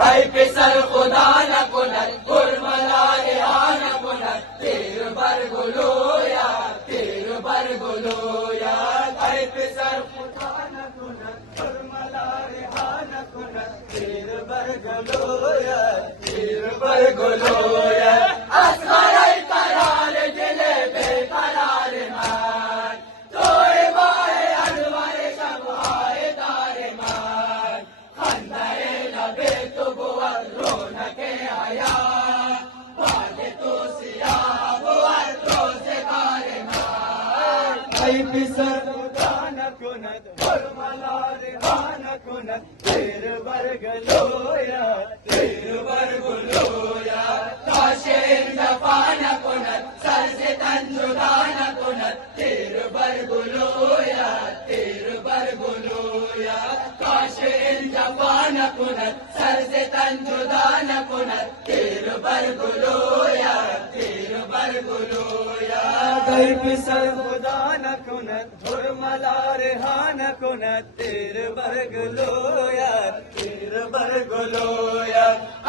ऐ पिसर खुदा न कुनत गुरमला रेहा न कुनत तीर बर गुलोया तीर बर गुलोया ऐ पिसर खुदा न कुनत गुरमला रेहा न कुनत तीर बर गुलोया तीर बर गुलोया असगरै करार दिले बेकरार मान तोए बाए अनवारे शब आए तारे मान खंदाए लबे तो बुअर रौनके आया बादे तो सिया बुअर रोज़गारे मान ऐ पिसर खुदा न कुनत गुरमला रेहा न कुनत तीर बर गुलोया तीर बर गुलोया काशे जफा न कुनत सर से तन जुदा न कुनत तीर बर गुलोया तीर बर गुलोया काशे जफा न कुनत सर से तन जुदा न कुनत तीर बर गुलोया तीर बर गुलोया ऐ पिसर खुदा न कुनत गुरमला रेहा न कुनत तीर बर गुलोया तीर बर गुलोया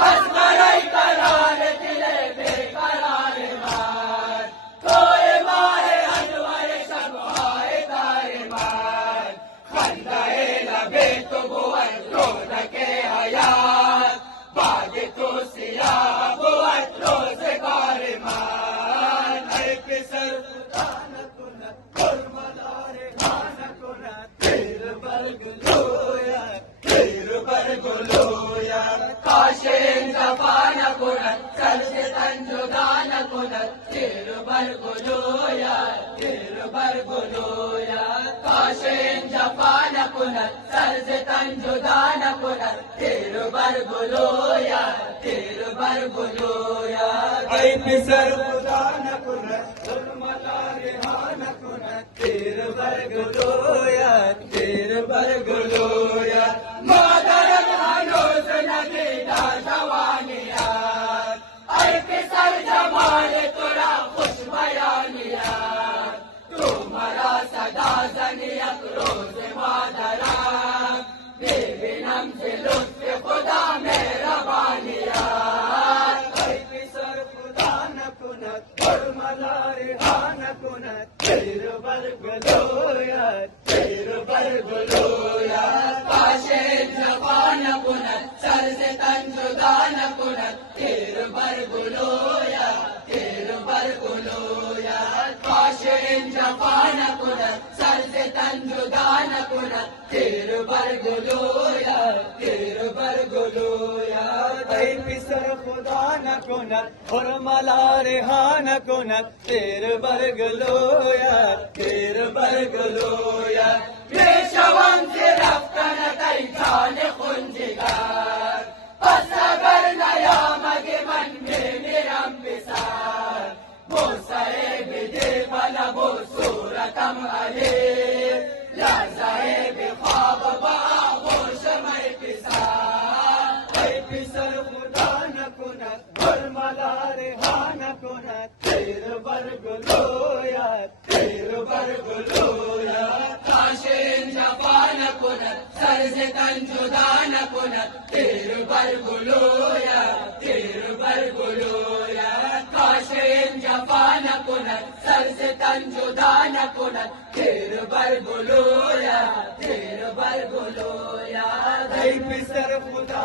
असगरै करार दिले बेकरार मान कोए माहे अनवारे शब आए तारे मान खंदाए लबे तो बुअर रौनके हयात बादे तो सिया बुअर रोज़गारे मान ऐ पिसर खुदा न कुनत गुरमला रेहा न कुनत तीर बर गुलोया तीर बर गुलोया काशे जफा न कुनत सर से तन जुदा न कुनत तीर बर गुलोया तीर बर गुलोया काशे जफा न कुनत सर से तन जुदा न कुनत तीर बर गुलोया तीर बर गुलोया ऐ पिसर खुदा न कुनत गुरमला रेहा न कुनत तीर बर गुलोया तीर बर गुलोया मादरम हनूज नगीना जवानियात ऐ पिसर जमाल तुरा खुश बयानियात तुम्हारा सदा जनियत रोज मादरा बेबिनम से लुत्फ खुदा मेहरबानियात ऐ पिसर खुदा न कुनत गुरमला रेहा न कुनत तीर बर गुलोया तीर बर गुलोया काशे जफा न कुनत सर से तन जुदा न कुनत तीर बर गुलोया तीर बर गुलोया काशे जफा न कुनत सर से तन जुदा न कुनत तीर बर गुलोया तीर बर गुलोया ऐ पिसर खुदा न कुनत गुरमला रेहा न कुनत तीर बर गुलोया तीर बर गुलोया पेशवम से रफ्तन कई जाने खुंजिगार बस अगर नया मगे मन में निरम बिसार वो सरे बिदे बना वो सूरतम अले लजाए बेख्वाब बा वो शमय पिसार ऐ पिसर खुदा न कुनत गुरमला रेहा न कुनत तीर बर गुलोया तीर बर गुलोया काशे जफा न कुनत सर से तन जुदा न कुनत तीर बर गुलोया तीर बर गुलोया काशे जफा न कुनत सर से तन जुदा न कुनत तीर बर गुलोया तीर बर गुलोया ऐ पिसर खुदा